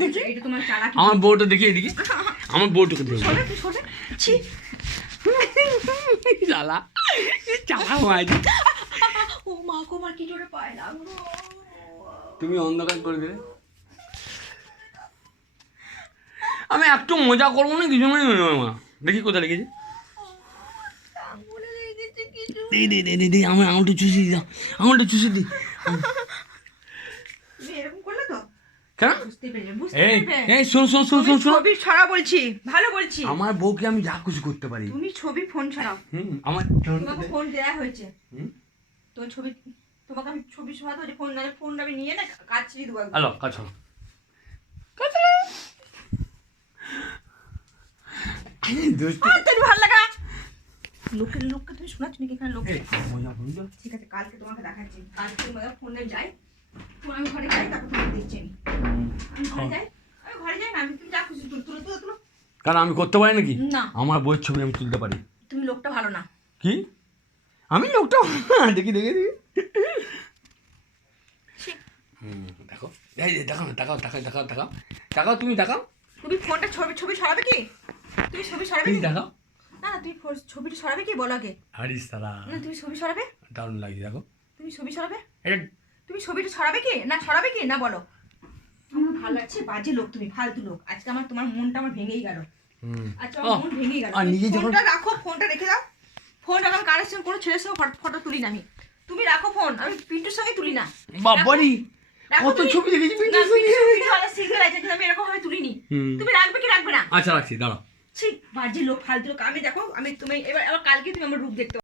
দেখি এটা তোমার চালাকি। আমার বউটা দেখি এদিকে, আমার বউটাকে দেখি। সরে তুই সরে। ছি চালা চালা মাই। ও মা গো, আমার কি জোরে পায় লাগলো। তুমি অন্ধকার করে দিলে। আমি একটু মজা করবো না কিছু মনে মা। দেখি কোথায় লেগেছে। আঙুলে লেগেছে কিছু। দে আমার আঙুলটা চুষি দাও, আঙুলটা চুষি দি। তুমি এরকম করলে তো কেন? বুঝতে পেরেছি, বুঝতে এই পেরেছি। এই শোন শোন শোন শোন শোন, ছবি ছড়া বলছি, ভালো বলছি। আমার বউকে আমি যা খুশি করতে পারি। তুমি ছবি ফোন ছড়াও। আমার তোমাকে ফোন দেয়া হয়েছে। হুম? তোর ছবি, তোমাকে আমি ছবি ছড়াতে হয়েছে, ফোন না, ফোন আমি নিয়ে না কাজ ছিঁড়ে দেবো একদম। হ্যালো কাজ দুষ্টু। তোর ভালো লাগা। লোককে তুমি শোনাচ্ছ নাকি এখানে লোককে? মজা বুঝল। ঠিক আছে, কালকে তোমাকে দেখাচ্ছি। কালকে ফোনে যাই, তোমার আমি ঘরে যাই, তারপর তোমাকে দেখছি আমি ঘরে যাই, না, আমি তুমি যা খুশি তুলো। কারণ আমি করতে পারি নাকি? না, আমার বইয়ের ছবি আমি তুলতে পারি। তুমি লোকটা ভালো না। কি? আমি লোকটা দেখি দেখি দেখি। ছি, দেখো এই যে দেখাও না, দেখাও দেখাও দেখাও দেখাও দেখাও, তুমি দেখাও, তুমি ফোনটা ছবি ছড়াবে কি? তুমি ছবি ছড়াবে তুমি কি? দেখাও। না তুমি ছবিটা ছড়াবে কি বলো আগে। আরে সালা না তুমি ছবি ছড়াবে, দারুণ লাগছে দেখো। তুমি ছবি ছড়াবে, এটা তুমি ছবিটা ছড়াবে কি না বলো। আমার ভালো লাগছে, বাজে লোক তুমি, ফালতু লোক। আজকে আমার তোমার মনটা আমার ভেঙেই গেল। আচ্ছা আমার মন ভেঙেই গেল। আর নিজে যখন ফোনটা রাখো, ফোনটা রেখে দাও। ফোন আমার কারোর সঙ্গে কোনো ছেলের সঙ্গে ফটো তুলি না আমি। তুমি রাখো ফোন, আমি পিন্টুর সঙ্গে তুলি না। বাবারি রাখো কত তুমি। ছবি দেখেছি না, পিন্টুর সঙ্গে। পিন্টু আলাদা সিঙ্গেল আছে, কিন্তু আমি এরকম ভাবে তুলিনি। তুমি রাখবে কি রাখবে না? আচ্ছা রাখছি দাঁড়াও। ছি, বাজে লোক, ফালতু লোক। আমি দেখো, আমি তুমি এবার কালকে তুমি আমার রূপ দেখতে